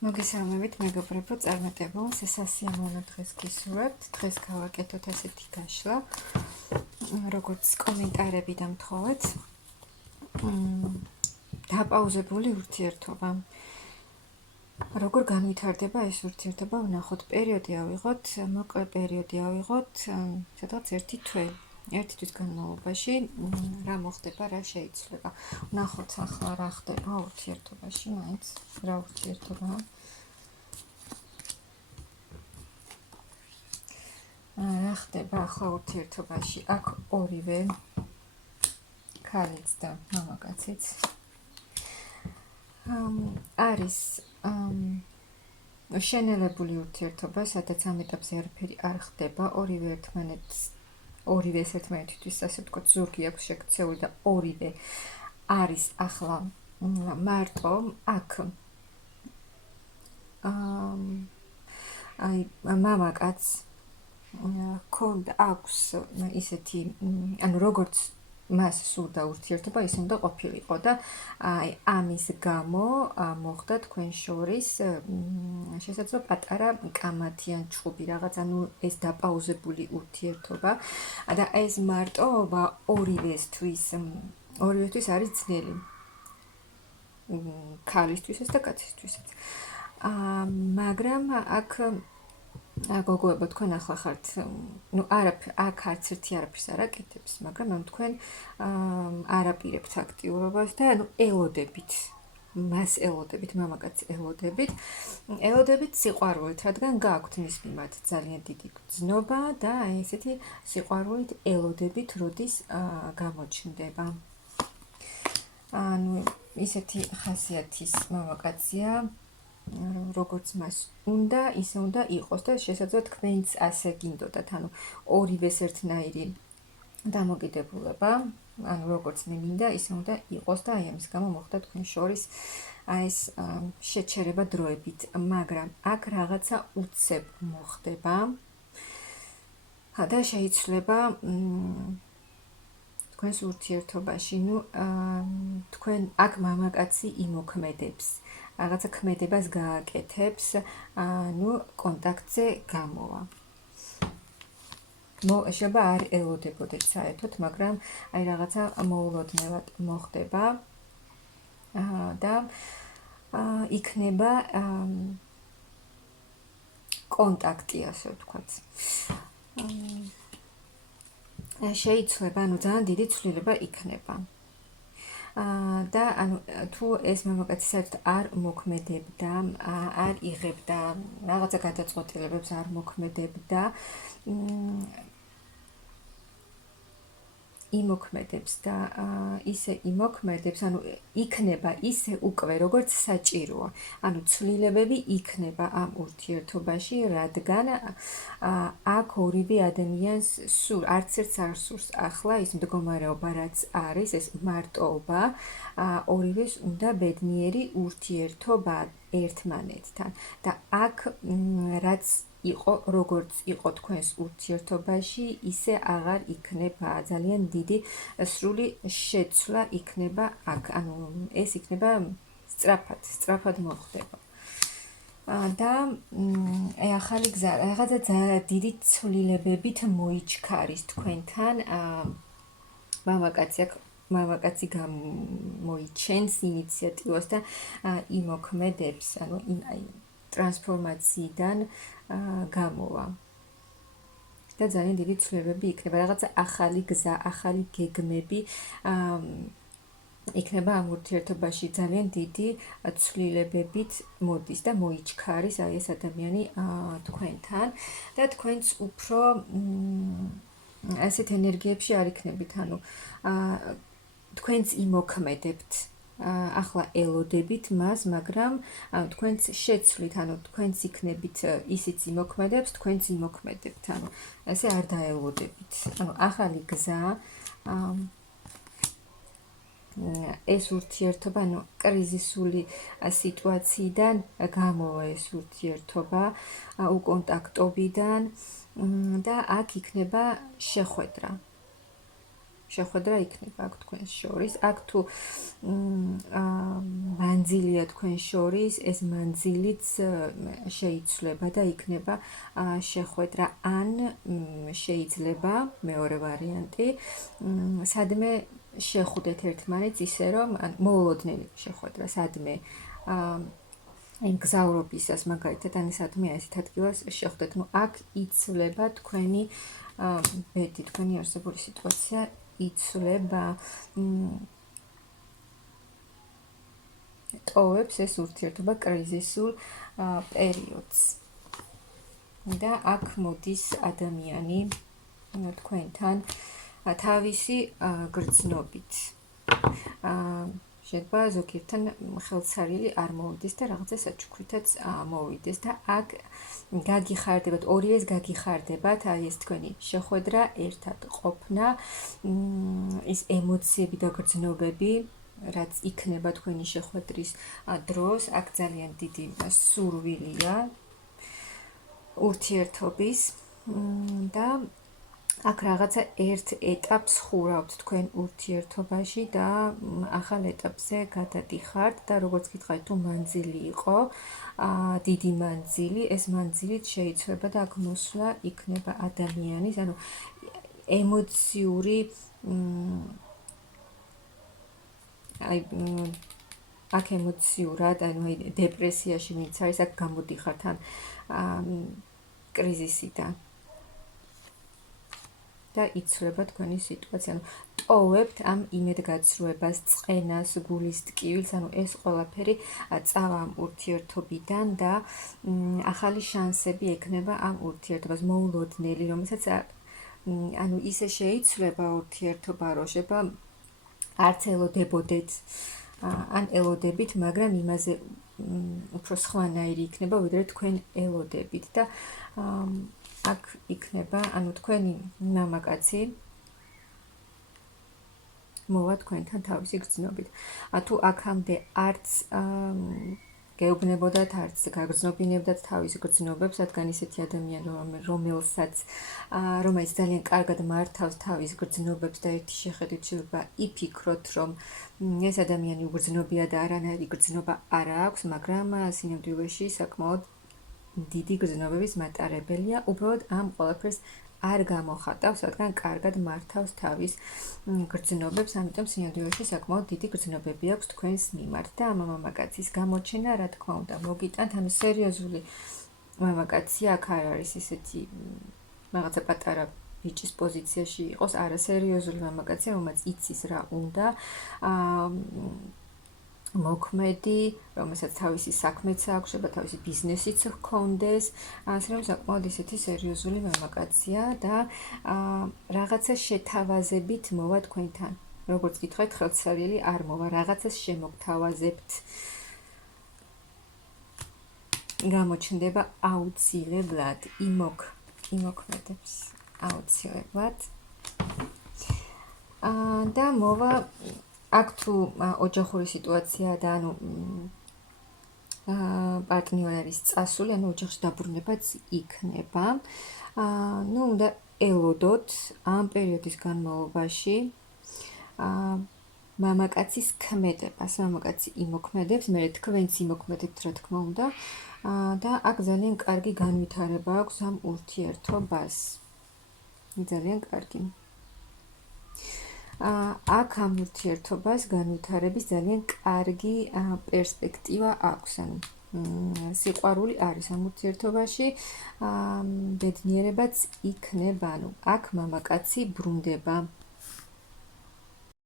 მოგესალმებით, მეგობრებო, წარმატებულ სასიამოვნო დღეს გისურვებთ. დღეს გავაკეთოთ ასეთი გაშლა, როგორც კომენტარები და მთხოვეთ. დაპაუზებული ურთიერთობა. როგორ განვითარდება ეს ურთიერთობა? ვნახოთ, პერიოდი ავიღოთ, მოკლე პერიოდი ავიღოთ, სადღაც 1 თვე. 1 თვის განმავლობაში რა მოხდება, რა შეიცვლება. ვნახოთ ახლა რა ხდება ურთიერთობაში, მაინც რა ურთიერთობაა. რა ხდება ახლა ურთიერთობაში? აქ ორივე ქალიც და მამაკაციც არის შენელებული ურთიერთობა, სადაც ამ ეტაპზე არაფერი არ ხდება, ორივე ერთმანეთთვის, ასე ვთქვათ, ზურგი აქვს შექცეული და ორივე არის ახლა მარტო. აქ აი მამაკაც ქონდა აქვს ისეთი, ანუ როგორც მას სურდა ურთიერთობა, ისე უნდა ყოფილიყო და აი ამის გამო მოხდა თქვენ შორის შესაძლოა პატარა კამათი ან ჩხუბი რაღაც, ანუ ეს დაპაუზებული ურთიერთობა და ეს მარტოობა ორივესთვის არის ძნელი. ქალისთვისაც და კაცისთვისაც. მაგრამ აქ გოგოებო, თქვენ ახლა ხართ, აქ არც ერთი არაფერს არ აკეთებს, მაგრამ თქვენ არაპირებთ აქტიურობას და ელოდებით. მას ელოდებით, მამაკაცს ელოდებით სიყვარულით, რადგან გააქვთ მის მიმართ ძალიან დიდი გრძნობა და ესეთი სიყვარულით ელოდებით, როდის გამოჩნდება. ანუ ისეთი ხასიათის მამაკაცია, როგორც მას უნდა, ისე უნდა იყოს და შესაძლოა თქვენც ასე გინდოდათ, ანუ ორივეს ერთნაირი დამოკიდებულება, ანუ როგორც მე მინდა, ისე უნდა იყოს და აი ამის გამო მოხდა თქვენ შორის ეს შეჩერება დროებით, მაგრამ აქ რაღაცა უცებ მოხდება და შეიცვლება თქვენს ურთიერთობაში. თქვენ აქ მამაკაცი იმოქმედებს, რაღაცა ქმედებას გააკეთებს, კონტაქტზე გამოვა. შეიძლება არ ელოდებოდეთ საერთოდ, მაგრამ აი რაღაცა მოულოდნელად მოხდება და იქნება კონტაქტი, ასე ვთქვათ. შეიცვლება, ძალიან დიდი ცვლილება იქნება. და ანუ თუ ეს მამაკაცი საერთოდ არ მოქმედებდა, არ იღებდა რაღაცა გადაწყვეტილებებს, არ მოქმედებდა, იმოქმედებს და ისე იმოქმედებს, ანუ იქნება ისე უკვე როგორც საჭიროა. ანუ ცვლილებები იქნება ამ ურთიერთობაში, რადგან აქ ორივე ადამიანს არც ერთს არ სურს ახლა ის მდგომარეობა, რაც არის, ეს მარტოობა, ორივეს უნდა ბედნიერი ურთიერთობა ერთმანეთთან. და აქ რაც იყო, როგორც იყო თქვენს ურთიერთობაში, ისე აღარ იქნება, ძალიან დიდი სრული შეცვლა იქნება აქ, ანუ ეს იქნება სწრაფად მოხდება. და ახალი გზა, რაღაცა დიდი ცვლილებებით მოიჩქარის თქვენთან, მამაკაცი გამოიჩენს ინიციატივას და იმოქმედებს, ანუ ტრანსფორმაციიდან გამოვა. და ძალიან დიდი ცვლილებები იქნება, რაღაცა ახალი გზა, ახალი გეგმები იქნება ამ ურთიერთობაში, ძალიან დიდი ცვლილებებით მოდის და მოიჩქარის აი ეს ადამიანი თქვენთან და თქვენც უფრო ასეთ ენერგიებში არ იქნებით, ანუ თქვენც იმოქმედებთ. ახლა ელოდებით მას, მაგრამ თქვენც შეცვლით, ანუ თქვენც იქნებით ისიც იმოქმედებს, თქვენც იმოქმედებთ, ანუ ესე არ დაელოდებით. ანუ ახალი გზა, ეს ურთიერთობა, ანუ კრიზისული სიტუაციიდან გამოვა ეს ურთიერთობა, უკონტაქტობიდან და აქ იქნება შეხვედრა. შეხვედრა იქნება აქ თქვენს შორის. აქ თუ მანძილია თქვენ შორის, ეს მანძილიც შეიცვლება და იქნება შეხვედრა, ან შეიძლება მეორე ვარიანტი, სადმე შეხვდეთ ერთმანეთს ისე რომ მოულოდნელი შეხვედრა, სადმე იმ გზავრობისას მაგალითად ან სადმე ასეთ ადგილას შეხვდეთ. ნუ აქ იცვლება თქვენი ბედი, თქვენი არსებული სიტუაცია იცვლება, ტოვებს ეს ურთიერთობა კრიზისულ პერიოდს. და აქ მოდის ადამიანი თქვენთან თავისი გრძნობით. შეიძლება ზოგიერთთან ხელცარილი არ მოვიდეს და რაღაცა საჩუქრითაც მოვიდეს და აქ გაგიხარდებათ, ორივეს გაგიხარდებათ, აი ეს თქვენი შეხვედრა, ერთად ყოფნა, ის ემოციები და გრძნობები, რაც იქნება თქვენი შეხვედრის დროს, აქ ძალიან დიდი სურვილია ურთიერთობის და აქ რაღაცა ერთ ეტაპს ხურავთ თქვენ ურთიერთობაში და ახალ ეტაპზე გადადიხართ და როგორც გითხარით, თუ მანძილი იყო, დიდი მანძილი, ეს მანძილით შეიცვლება და აქ მოსვლა იქნება ადამიანის, ანუ ემოციური აქ ემოციურად, ანუ დეპრესიაში ვინც არის, აქ გამოდიხართ ან კრიზისიდან და იცვლება თქვენი სიტუაცია. ანუ ტოვებთ ამ იმედგაცრუებას, წყენას, გულის ტკივილს, ანუ ეს ყველაფერი წავა ამ ურთიერთობიდან და ახალი შანსები ექნება ამ ურთიერთობას, მოულოდნელი, რომელსაც ანუ ისე შეიცვლება ურთიერთობა, რომ შეიძლება არც ელოდებოდეთ, ან ელოდებით, მაგრამ იმაზე უფრო სხვანაირი იქნება, ვიდრე თქვენ ელოდებით და აქ იქნება, ანუ თქვენი მამაკაცი მოვა თქვენთან თავისი გრძნობით. თუ აქამდე არც გეუბნებოდათ, არც გაგრძნობინებდათ თავის გრძნობებს, რადგან ისეთი ადამიანი, რომელიც ძალიან კარგად მართავს თავის გრძნობებს და ერთი შეხედვით შეიძლება იფიქროთ, რომ ეს ადამიანი უგრძნობია და არანაირი გრძნობა არ აქვს, მაგრამ სინამდვილეში საკმაოდ დიდი გრძნობების მატარებელია, უბრალოდ ამ ყველაფერს არ გამოხატავს, რადგან კარგად მართავს თავის გრძნობებს, ამიტომ სინამდვილეში საკმაოდ დიდი გრძნობები აქვს თქვენს მიმართ და ამ მამაკაცის გამოჩენა, რა თქმა უნდა, მოგიტანთ, ანუ სერიოზული მამაკაცი აქ არ არის ისეთი რაღაცა პატარა ბიჭის პოზიციაში იყოს, არა, სერიოზული მამაკაცი, რომელიც იცის რა უნდა, მოქმედი, რომელსაც თავისი საქმეც აქვს, შეიძლება თავისი ბიზნესიც ჰქონდეს, ასე რომ საკმაოდ ისეთი სერიოზული მამაკაცია და რაღაცა შეთავაზებით მოვა თქვენთან. როგორც გითხარით, ხელცარიელი არ მოვა, რაღაცას შემოგთავაზებთ. გამოჩნდება აუცილებლად, იმოქმედებს აუცილებლად. და მოვა აქ თუ ოჯახური სიტუაცია და ანუ პარტნიორი არის წასული, ანუ ოჯახში დაბრუნებაც იქნება. ნუ უნდა ელოდოთ ამ პერიოდის განმავლობაში მამაკაცის ქმედებას. მამაკაცი იმოქმედებს, მე თქვენც იმოქმედებთ, რა თქმა უნდა, და აქ ძალიან კარგი განვითარება აქვს ამ ურთიერთობას. ძალიან კარგი. აქ ამ ურთიერთობას განვითარების ძალიან კარგი პერსპექტივა აქვს. ანუ სიყვარული არის ამ ურთიერთობაში, ბედნიერებაც იქნება. ანუ აქ მამაკაცი ბრუნდება.